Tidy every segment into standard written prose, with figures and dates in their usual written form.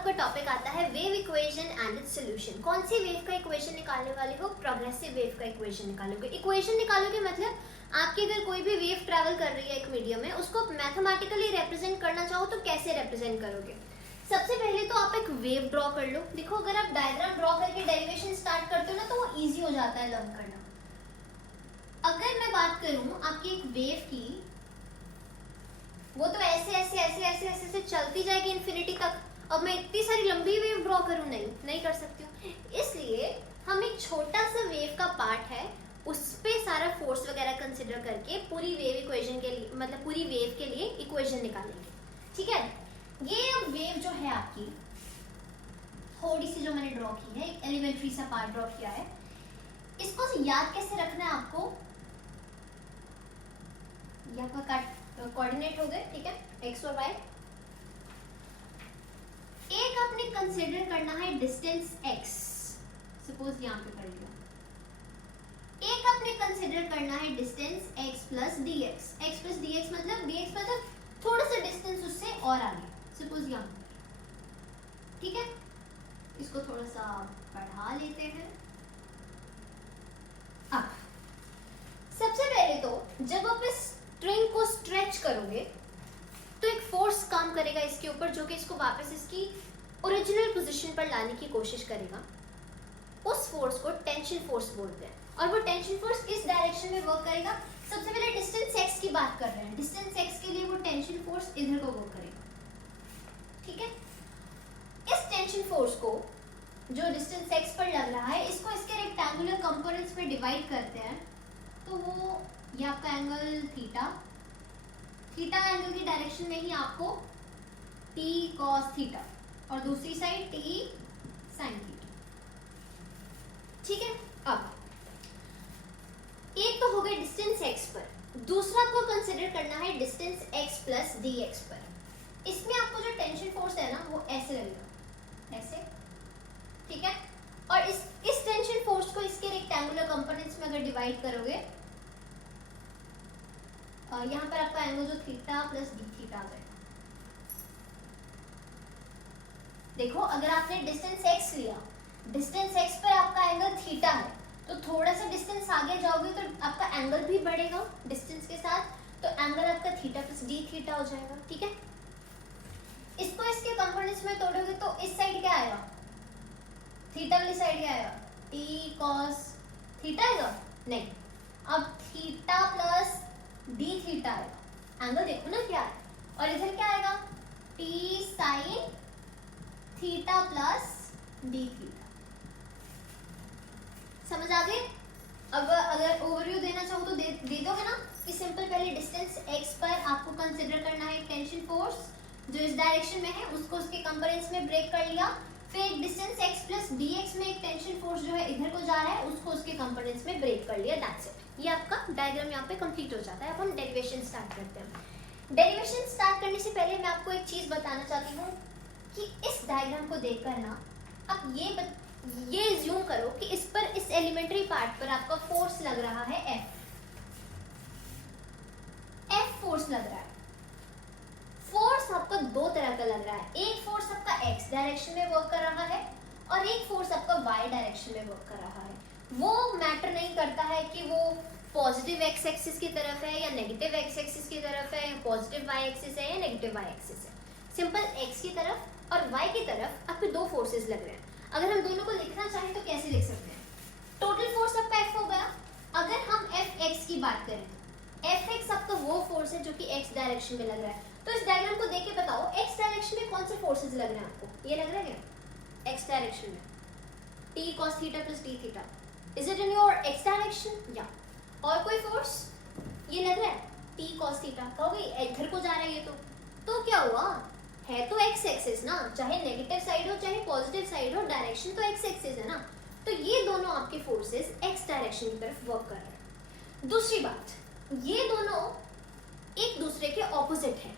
आपका टॉपिक आता है wave equation and it's solution. कौन सी वेव का इक्वेशन निकालने वाले हो? प्रोग्रेसिव वेव का इक्वेशन निकालोगे। इक्वेशन निकालोगे मतलब आपकी अगर कोई भी वेव ट्रैवल कर रही है एक मीडियम में, उसको मैथमेटिकली रिप्रेजेंट करना चाहो तो कैसे रिप्रेजेंट करोगे? सबसे पहले तो आप एक वेव ड्रॉ कर लो। देखो, अगर आप डायग्राम ड्रॉ करके डेरिवेशन स्टार्ट करते हो ना, तो वो इजी हो जाता है लर्न करना। अगर मैं बात करूं आपकी एक वेव की, वो तो ऐसे ऐसे ऐसे ऐसे ऐसे ऐसे चलती जाएगी इन्फिनिटी तक। अब मैं इतनी सारी लंबी वेव ड्रॉ करूं? नहीं कर सकती हूँ। इसलिए हम एक छोटा सा वेव का पार्ट है, उस पे सारा फोर्स वगैरह कंसिडर करके पूरी वेव इक्वेशन के लिए, मतलब पूरी वेव के लिए इक्वेशन निकालेंगे। ठीक है, ये अब वेव जो है आपकी थोड़ी सी जो मैंने ड्रॉ की है, एक एलिमेंट्री सा पार्ट ड्रॉ किया है, इसको याद कैसे रखना है आपको? यहाँ पर कोऑर्डिनेट हो गए, ठीक है, एक्स और वाई। एक आपने कंसीडर करना है डिस्टेंस x, सपोज यहाँ पे कर लिया। एक आपने कंसीडर करना है distance x plus dx। x plus dx मतलब थोड़ा सा डिस्टेंस उससे और आगे, सपोज यहाँ पर। ठीक है, इसको थोड़ा सा बढ़ा लेते हैं। अब सबसे पहले तो जब आप इस स्ट्रिंग को स्ट्रेच करोगे तो एक फोर्स काम करेगा इसके ऊपर, जो कि इसको वापस इसकी ओरिजिनल पोजीशन पर लाने की कोशिश करेगा। उस फोर्स को टेंशन फोर्स बोलते हैं, और वो टेंशन फोर्स इस डायरेक्शन में वर्क करेगा। सबसे पहले डिस्टेंस x की बात कर रहे हैं। डिस्टेंस x के लिए वो टेंशन फोर्स इधर को वर्क करेगा। ठीक है, इस टेंशन फोर्स को जो डिस्टेंस x पर लग रहा है, इसको इसके रेक्टेंगुलर कंपोनेंट्स में डिवाइड करते हैं, तो वो ये आपका एंगल थीटा एंगल की डायरेक्शन में ही आपको t cos थीटा और दूसरी साइड t sin थीटा। ठीक है, अब एक तो हो गया डिस्टेंस x पर, दूसरा आपको कंसीडर करना है डिस्टेंस x प्लस dx पर। इसमें आपको जो टेंशन फोर्स है ना, वो ऐसे लगेगा, ऐसे। ठीक है, और इस टेंशन फोर्स को इसके रेक्टेंगुलर कंपोनेंट्स में अगर डिवाइड करोगे, यहाँ पर आपका एंगल जो थीटा प्लस डी थीटा आ जाएगा। देखो, अगर आपने डिस्टेंस x लिया, डिस्टेंस x पर आपका एंगल थीटा है, तो थोड़ा सा डिस्टेंस आगे जाओगे तो आपका एंगल भी बढ़ेगा डिस्टेंस के साथ, तो एंगल आपका थीटा प्लस डी थीटा हो जाएगा। ठीक है, इसको इसके कंपोनेंट्स में तोड़ोगे तो इस साइड क्या आएगा? थीटा वाली साइड क्या आएगा? t cos थीटा आएगा? नहीं, अब थीटा प्लस डी थीटा आएगा। एंगल देखो ना क्या है, और इधर क्या आएगा? t sin theta plus d theta. समझ आ गए? अब अगर ओवरव्यू देना चाहो तो दे दोगे ना कि सिंपल पहले डिस्टेंस x पर आपको कंसीडर करना है टेंशन फोर्स जो इस डायरेक्शन में है, उसको उसके कंपोनेंट्स में ब्रेक कर लिया। फिर डिस्टेंस x प्लस dx में एक टेंशन फोर्स जो है इधर को जा रहा है, उसको उसके कंपोनेंट्स में ब्रेक कर लिया। That's it. ये आपका डायग्राम यहाँ पे कंप्लीट हो जाता है। अब हम डेरिवेशन स्टार्ट करते हैं। डेरिवेशन स्टार्ट करने से पहले मैं आपको एक चीज बताना चाहती हूँ कि इस डायग्राम को देखकर ना आप ये अज्यूम करो कि इस एलिमेंट्री पार्ट पर आपका फोर्स लग रहा है F फोर्स लग रहा है। फोर्स आपका दो तरह का लग रहा है। एक फोर्स आपका x डायरेक्शन में वर्क कर रहा है और एक फोर्स आपका y डायरेक्शन में वर्क कर रहा है। वो मैटर नहीं करता है कि वो पॉजिटिव x एक्सिस की तरफ है या नेगेटिव x एक्सिस की तरफ है, या पॉजिटिव y एक्सिस है या नेगेटिव y एक्सिस है। सिंपल x की तरफ और y की तरफ आपके दो फोर्सेस लग रहे हैं। अगर हम दोनों को लिखना चाहें तो कैसे लिख सकते हैं? टोटल फोर्स आपका F हो गया। अगर हम Fx की बात करें, Fx आपका वो फोर्स है जो कि x डायरेक्शन में लग रहा है। तो इस डायग्राम को देख के बताओ, x डायरेक्शन में कौन से फोर्सेस लग रहे हैं आपको? ये लग रहा है क्या x डायरेक्शन में? t cos theta plus d theta. Is it in your x direction? या और कोई फोर्स ये लग रहा है t cos थीटा? कहोगे इधर को जा रहा है ये, तो क्या हुआ? है तो x एक्सिस ना, चाहे नेगेटिव साइड हो चाहे पॉजिटिव साइड हो, डायरेक्शन तो x एक्सिस है ना। तो ये दोनों आपके फोर्सेस x डायरेक्शन की तरफ वर्क कर रहे हैं। दूसरी बात, ये दोनों एक दूसरे के ऑपोजिट हैं।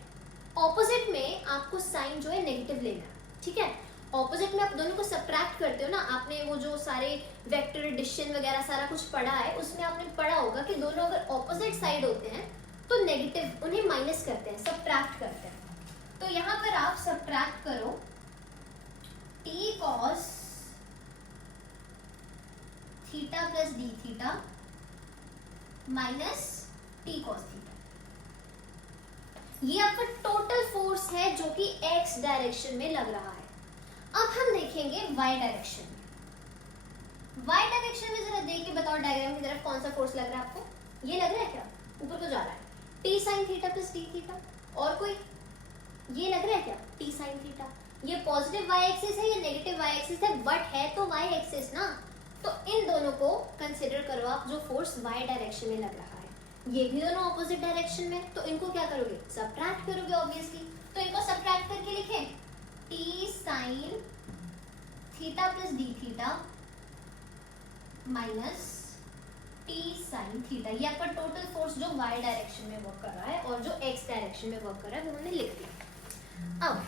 ऑपोजिट में आपको साइन जो है नेगेटिव लेना है। ठीक है, ऑपोजिट में आप दोनों को सब्ट्रैक्ट करते हो ना। आपने वो जो सारे वेक्टर एडिशन वगैरह सारा कुछ पढ़ा है, उसमें आपने पढ़ा होगा कि दोनों अगर ऑपोजिट साइड होते हैं तो नेगेटिव उन्हें माइनस करते हैं, सब्ट्रैक्ट करते हैं। तो यहाँ पर आप सब्ट्रैक्ट करो theta minus T cos theta. ये आपका टोटल फोर्स है जो कि एक्स डायरेक्शन में लग रहा है। अब हम देखेंगे वाई डायरेक्शन में। वाई डायरेक्शन में जरा देख के बताओ डायग्राम की तरफ, कौन सा फोर्स लग रहा है आपको? ये लग रहा है क्या? ऊपर को जा रहा है T sine theta plus d theta. और कोई ये लग रहा है क्या? T sine theta. ये पॉजिटिव वाई एक्सिस है या नेगेटिव वाई एक्सिस है? बट है तो वाई एक्सिस ना, तो इन दोनों को कंसिडर करो आप, जो फोर्स वाई डायरेक्शन में लग रहा है। ये भी दोनों ऑपोजिट डायरेक्शन में, तो इनको क्या करोगे? सबट्रैक्ट करोगे ऑब्वियसली। तो इनको सबट्रैक्ट करके लिखें T sine theta plus d theta minus t sine theta. ये आपका टोटल फोर्स जो वाई डायरेक्शन में वर्क कर रहा है और जो एक्स डायरेक्शन में वर्क कर रहा है वो हमने लिख दिया। अब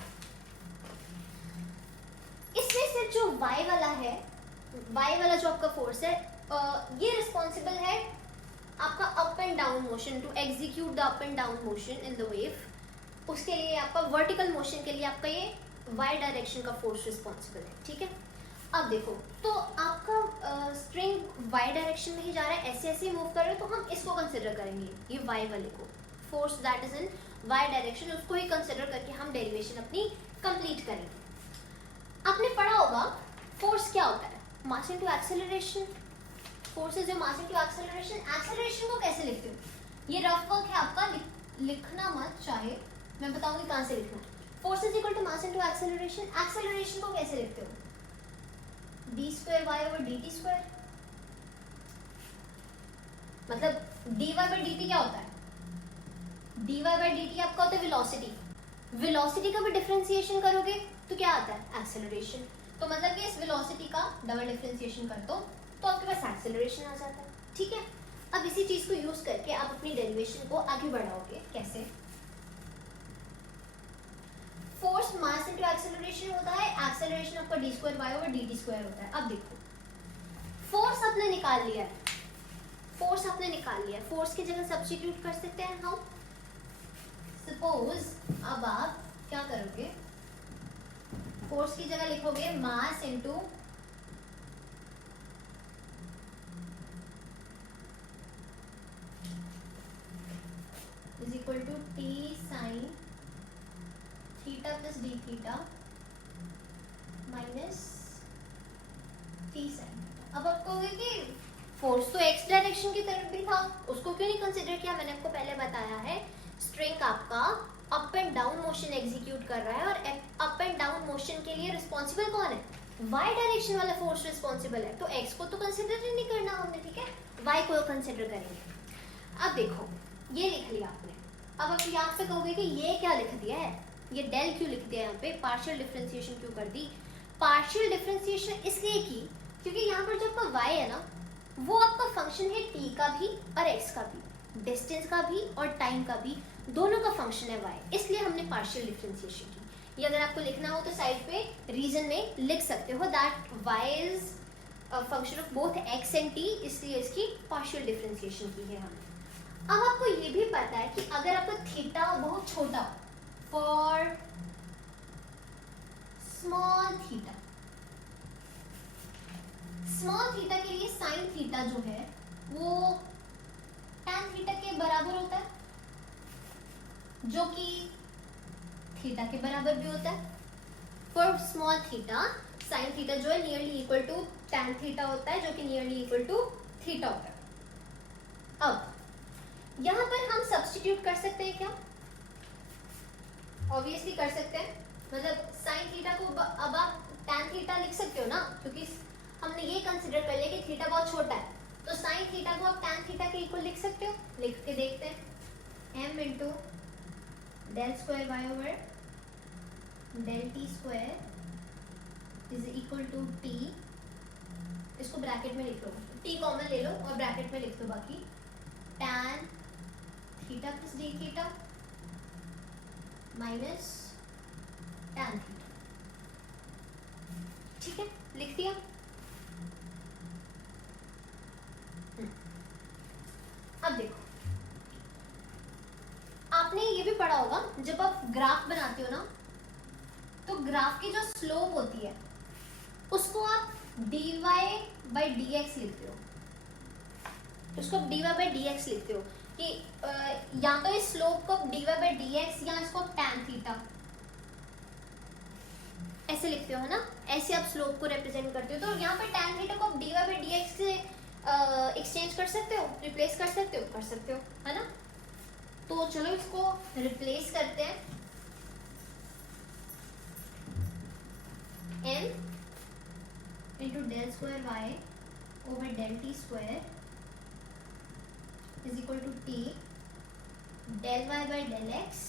इसमें से जो वाई वाला है, वाई वाला जो आपका फोर्स है, ये रिस्पॉन्सिबल है आपका up and down motion, to execute the up and down motion in the wave. उसके लिए आपका वर्टिकल मोशन के लिए आपका ये वाई डायरेक्शन का फोर्स रिस्पॉन्सिबल है, ठीक है। अब देखो, तो आपका स्ट्रिंग वाई डायरेक्शन में ही जा रहा है, ऐसे ऐसे मूव कर रहे हो, तो हम इसको कंसिडर करेंगे, ये वाई वाले को, force that is in y direction, उसको ही कंसिडर करके हम डेरिवेशन अपनी कंप्लीट करेंगे। आपने पढ़ा होगा फोर्स क्या होता है? मास into acceleration. Force is mass into acceleration. Acceleration को कैसे लिखते हो? ये रफ वर्क है आपका, लिखना मत, चाहे मैं बताऊंगी कहां से लिखना है। Force is equal to mass into acceleration. Acceleration को कैसे लिखते हो? D square y over d t square. मतलब d y by d t क्या होता है? D y by d t आपका होता है वेलोसिटी। वेलोसिटी का भी डिफरेंशिएशन करोगे तो क्या आता है? एक्सेलरेशन। तो मतलब कि इस वेलोसिटी का डबल डिफरेंशिएशन कर दो तो आपके पास एक्सेलरेशन आ जाता है, ठीक है। अब इसी चीज को यूज करके आप अपनी डेरिवेशन को आगे बढ़ाओगे। कैसे? फोर्स मास इनटू एक्सेलरेशन होता है, एक्सेलरेशन आपका d square y over d t square होता है। अब देखो, फोर्स आपने निकाल लिया है, फोर्स आपने निकाल लिया है, फोर्स की जगह सब्स्टिट्यूट कर सकते हैं हम। सपोज अब आप क्या करोगे? फोर्स की जगह लिखोगे mass into is equal to t sine theta plus d theta minus t sine. अब आप कहोगे कि फोर्स तो एक्स डायरेक्शन की तरफ भी था, उसको क्यों नहीं कंसिडर किया? मैंने आपको पहले बताया है, स्ट्रिंग आपका up and down motion execute कर रहा है, और अप एंड डाउन मोशन के लिए रिस्पॉन्सिबल कौन है? वाई डायरेक्शन वाला फोर्स रिस्पॉन्सिबल है, तो एक्स को तो कंसिडर ही नहीं करना हमने, ठीक है, वाई को कंसिडर करेंगे। अब देखो, ये लिख लिया आपने। अब आप यहाँ पे कहोगे कि ये क्या लिख दिया है, ये डेल क्यों लिख दिया यहाँ पे, पार्शियल डिफरेंशिएशन क्यों कर दी? पार्शियल डिफरेंशिएशन इसलिए की क्योंकि यहाँ पर जो आपका y है ना, वो आपका फंक्शन है t का भी और x का भी, डिस्टेंस का भी और टाइम का भी, दोनों का फंक्शन है y, इसलिए हमने पार्शियल डिफरेंशिएशन की। ये अगर आपको लिखना हो तो साइड पे रीजन में लिख सकते हो that y is function of both x and t, इसलिए इसकी पार्शियल डिफरेंशिएशन की है हमने। अब आपको ये भी पता है कि अगर आपका थीटा बहुत छोटा, for small theta, small theta के लिए साइन थीटा जो है वो tan थीटा के बराबर होता है, जो कि थीटा के बराबर भी होता है। For small theta sine theta जो है nearly equal to tan theta होता है, जो कि नियरली इक्वल टू थीटा होता है। अब यहां पर हम सब्स्टिट्यूट कर सकते हैं क्या? ऑब्वियसली कर सकते हैं, मतलब साइन थीटा को अब आप tan थीटा लिख सकते हो ना, क्योंकि हमने ये कंसिडर कर लिया कि थीटा बहुत छोटा है, तो साइन थीटा को आप tan थीटा के इक्वल लिख सकते हो। लिख के देखते हैं, m into del square y over del t square is equal to t, इसको ब्रैकेट में लिख लो, t कॉमन ले लो और ब्रैकेट में लिख दो बाकी, tan theta plus d theta minus tan theta, ठीक है, लिख दिया। अब देखो, आपने ये भी पढ़ा होगा, जब आप ग्राफ बनाते हो ना, तो ग्राफ की जो स्लोप होती है उसको आप dy by dx लिखते हो। तो उसको dy बाई dx लिखते हो कि या तो इस स्लोप को dy बाई dx या इसको tan थीटा ऐसे लिखते हो, है ना? ऐसे आप स्लोप को रिप्रेजेंट करते हो। तो यहाँ पे tan थीटा को आप dy बाई dx से एक्सचेंज कर सकते हो, रिप्लेस कर सकते हो, है ना? तो चलो इसको रिप्लेस करते हैं। m into del square y over del t square is equal to t del y by del x.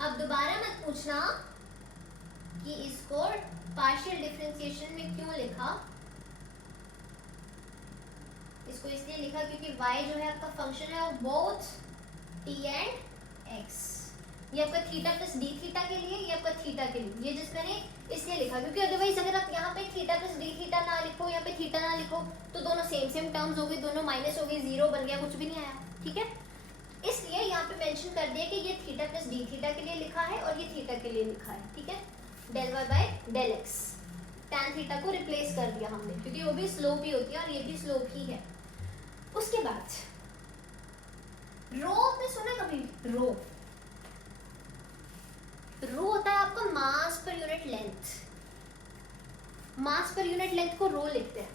अब दोबारा मत पूछना कि इसको पार्शियल डिफरेंशिएशन में क्यों लिखा। इसको इसलिए लिखा क्योंकि y जो है आपका फंक्शन है वो बोथ t एंड x, ये आपका थीटा प्लस डी थीटा के लिए, ये आपका थीटा के लिए, ये जिस मैंने इसलिए लिखा क्योंकि अदरवाइज अगर आप यहाँ पे थीटा प्लस डी थीटा ना लिखो, यहाँ पे थीटा ना लिखो, तो दोनों सेम टर्म्स हो गई, दोनों माइनस हो गई, जीरो बन गया, कुछ भी नहीं आया, ठीक है? इसलिए यहाँ पे मेंशन कर दिया कि ये थीटा प्लस डी थीटा के लिए लिखा है और ये थीटा के लिए लिखा है, ठीक है? Del y by del x, tan theta को रिप्लेस कर दिया हमने क्योंकि वो भी स्लोप ही होती है और ये भी स्लोप ही है। उसके बाद रो आपने सुना कभी? रो होता है आपका मास पर यूनिट लेंथ, मास पर यूनिट लेंथ को रो लिखते हैं।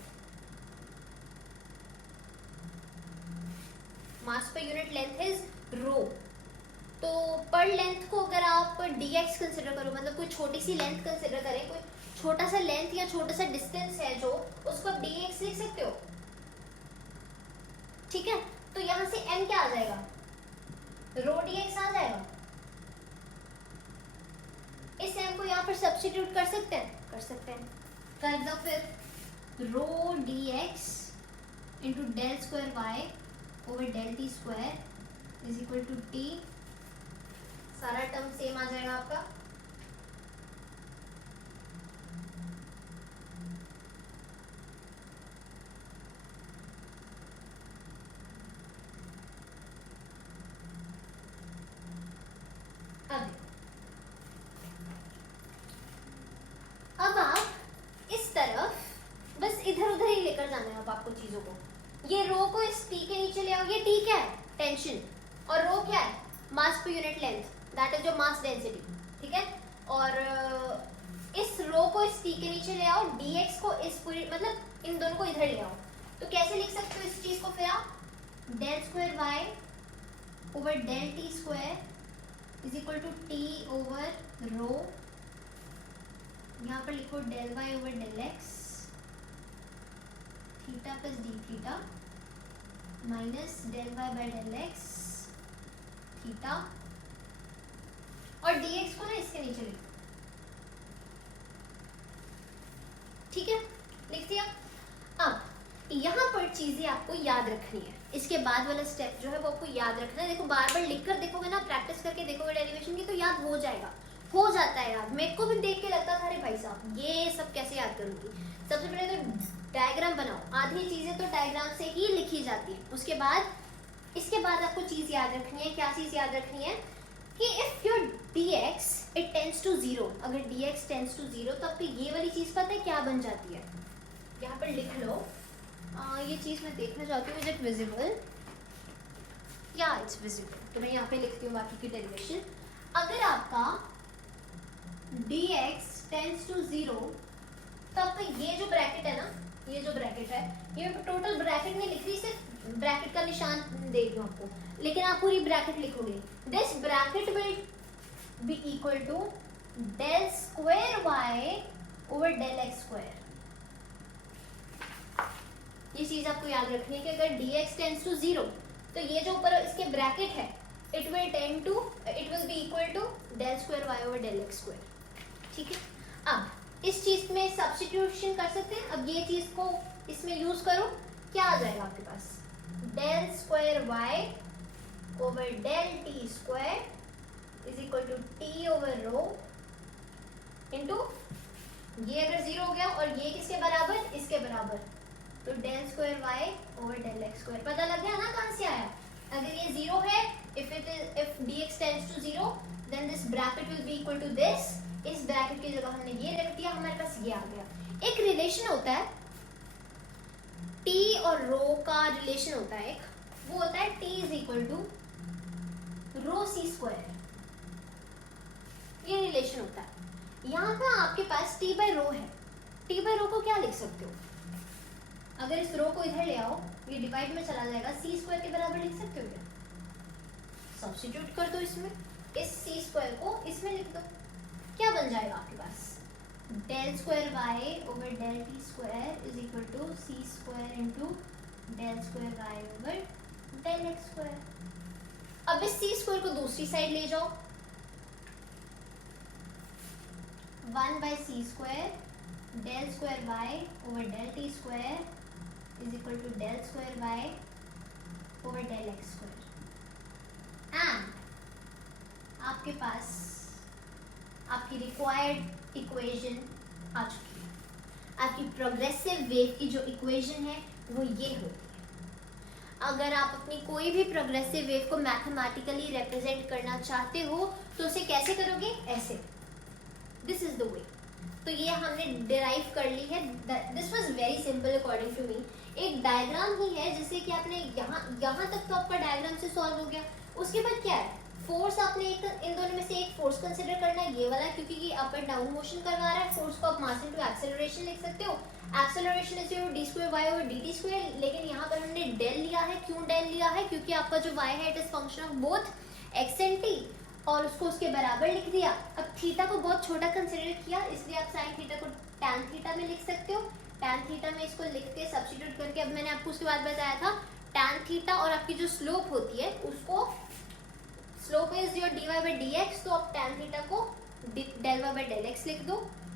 मास पर यूनिट लेंथ इज रो। तो पर लेंथ को अगर आप dx कंसिडर करो, मतलब कोई छोटी सी लेंथ कंसिडर करें, कोई छोटा सा लेंथ या छोटा सा डिस्टेंस है जो, उसको आप dx लिख सकते हो, ठीक है? तो यहां से m क्या आ जाएगा? रो dx आ जाएगा। इस m को यहाँ पर सब्स्टिट्यूट कर सकते हैं, कर दो फिर। Rho dx into del square y over del t square is equal to t, सारा टर्म सेम आ जाएगा आपका। अब आप इस तरफ बस इधर उधर ही लेकर जाना है अब आपको चीजों को। ये रो को इस टी के नीचे ले आओ, ये टी क्या है? टेंशन, और रो क्या है? Mass per unit length, that is your mass density, ठीक है? और इस रो को इस टी के नीचे ले आओ, dx को इस पूरी, मतलब इन दोनों को इधर ले आओ। तो कैसे लिख सकते हो इस चीज को फिर आप? Del square y over del t square is equal to T over rho, यहाँ पर लिखो del y over del x, theta plus d theta minus del y by del x theta, और dx को ना इसके नीचे लिखो, ठीक है? लिख दिया। अब यहाँ पर चीजें आपको याद रखनी है, इसके बाद वाला स्टेप जो है वो आपको याद रखना है। देखो बार बार लिख कर देखोगे ना, प्रैक्टिस करके देखोगे डेरिवेशन की, तो याद हो जाएगा, हो जाता है याद। मेरे को भी देख के लगता था अरे भाई साहब ये सब कैसे याद करूंगी। सबसे पहले तो डायग्राम बनाओ, आधी चीजें तो डायग्राम से ही लिखी जाती है। उसके बाद इसके बाद आपको चीज याद रखनी है, क्या चीज याद रखनी है कि if your dx it tends to 0, अगर dx tends to 0 तो आपको ये वाली चीज पता है क्या बन जाती है? यहाँ पर लिख लो, ये चीज मैं देखना चाहती हूँ, इज इट विजिबल? या इट्स विजिबल, तो मैं यहाँ पे लिखती हूँ बाकी की डेरिवेशन। अगर आपका dx tends to 0 तो आपका ये जो ब्रैकेट है ना, ये जो ब्रैकेट है, ये टोटल ब्रैकेट नहीं लिख रही, सिर्फ ब्रैकेट का निशान दे दूं आपको, लेकिन आप पूरी ब्रैकेट लिखोगे। This bracket will be equal to del square y over del x square. ये चीज आपको याद रखनी है कि अगर dx टेंड्स टू 0 तो ये जो ऊपर इसके ब्रैकेट है it will be equal to del square y over del x square, ठीक है? अब इस चीज में सब्स्टिट्यूशन कर सकते हैं। अब ये चीज को इसमें यूज करो, क्या आ जाएगा आपके पास? Del square y over del t square is equal to T over rho into, ये अगर 0 हो गया और ये किसके बराबर? इसके बराबर, तो del square y over del x square. पता लग गया ना कहां से आया? अगर ये 0 है, if dx tends to 0 then this bracket will be equal to this, इस ब्रैकेट की जगह हमने ये रख दिया, हमारे पास ये आ गया। एक रिलेशन होता है टी और रो का रिलेशन होता है एक, वो होता है t is equal to rho c square, ये रिलेशन होता है। यहाँ पे आपके पास टी बाय रो है, टी बाय रो को क्या लिख सकते हो, अगर इस रो को इधर ले आओ, ये डिवाइड में चला जाएगा, सी स्क्वायर के बराबर लिख सकते हो क्या, सब्स्टिट्यूट कर दो इसमें, इस सी स्क्वायर को इसमें लिख दो, क्या बन जाएगा आपके पास, del square y over del t square is equal to c square into del square y over del x square. अब इस सी स्क्वायर को दूसरी साइड ले जाओ, 1 by c square del square y over del t square is equal to del square y over del x square. And आपके पास आपकी required equation आ चुकी है, आपकी प्रोग्रेसिव वेव की जो इक्वेशन है वो ये होती है। अगर आप अपनी कोई भी प्रोग्रेसिव वेव को मैथमेटिकली रिप्रेजेंट करना चाहते हो तो उसे कैसे करोगे, ऐसे, दिस इज द वे। तो ये हमने डिराइव कर ली है, this was very simple according to me. एक डायग्राम ही है जैसे कि आपने यहाँ तक तो आपका डायग्राम से सॉल्व हो गया। उसके बाद क्या है, फोर्स आपने एक इन दोनों में से एक फोर्स कंसिडर करना है, ये वाला, क्योंकि ये अप एंड डाउन मोशन करवा रहा है। फोर्स को आप मास इनटू एक्सेलरेशन लिख सकते हो, acceleration is d square y over d t square, लेकिन यहाँ पर हमने डेल लिया है। क्यों डेल लिया है, क्योंकि आपका जो वाई है it is function of both x and T, और उसको उसके बराबर लिख दिया। अब थीटा को बहुत छोटा कंसिडर किया, इसलिए आप साइन थीटा को टैन थीटा में लिख सकते हो। टैन थीटा में इसको लिख के सब्स्टिट्यूट करके, अब मैंने आपको उसके बाद बताया था टैन थीटा और आपकी जो स्लोप होती है उसको, slope is your d y by d x, तो आप टैन थीटा को del y by del x लिख दो।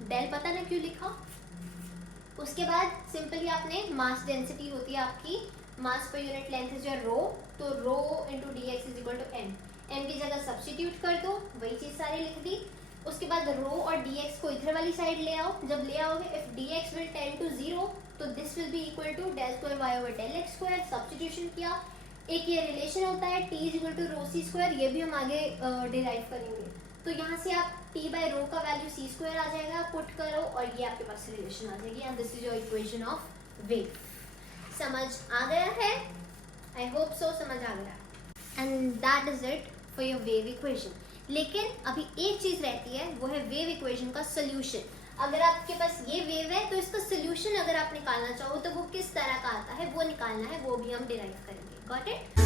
डेल पता ना क्यों लिखा। उसके बाद सिंपली आपने मास डेंसिटी होती है आपकी, mass per unit length is your rho, तो rho into d x is equal to m, m की जगह सब्स्टिट्यूट कर दो, वही चीज सारी लिख दी। उसके बाद रो और dx को इधर वाली साइड ले आओ, जब ले आओगे if dx will tend to 0 तो this will be equal to del square y over del x square, substitution किया। एक ये रिलेशन होता है t is equal to rho c square, ये भी हम आगे डिराइव करेंगे। तो यहाँ से आप t बाय रो का वैल्यू सी स्क्वायर आ जाएगा, पुट करो और ये आपके पास रिलेशन आ जाएगी, and this is your equation of wave. समझ आ गया है, आई होप सो समझ आ गया, and that is it for your wave equation. लेकिन अभी एक चीज रहती है, वो है वेव इक्वेशन का सोल्यूशन। अगर आपके पास ये वेव है तो इसका सोल्यूशन अगर आप निकालना चाहो तो वो किस तरह का आता है वो निकालना है, वो भी हम डिराइव करेंगे। Got it?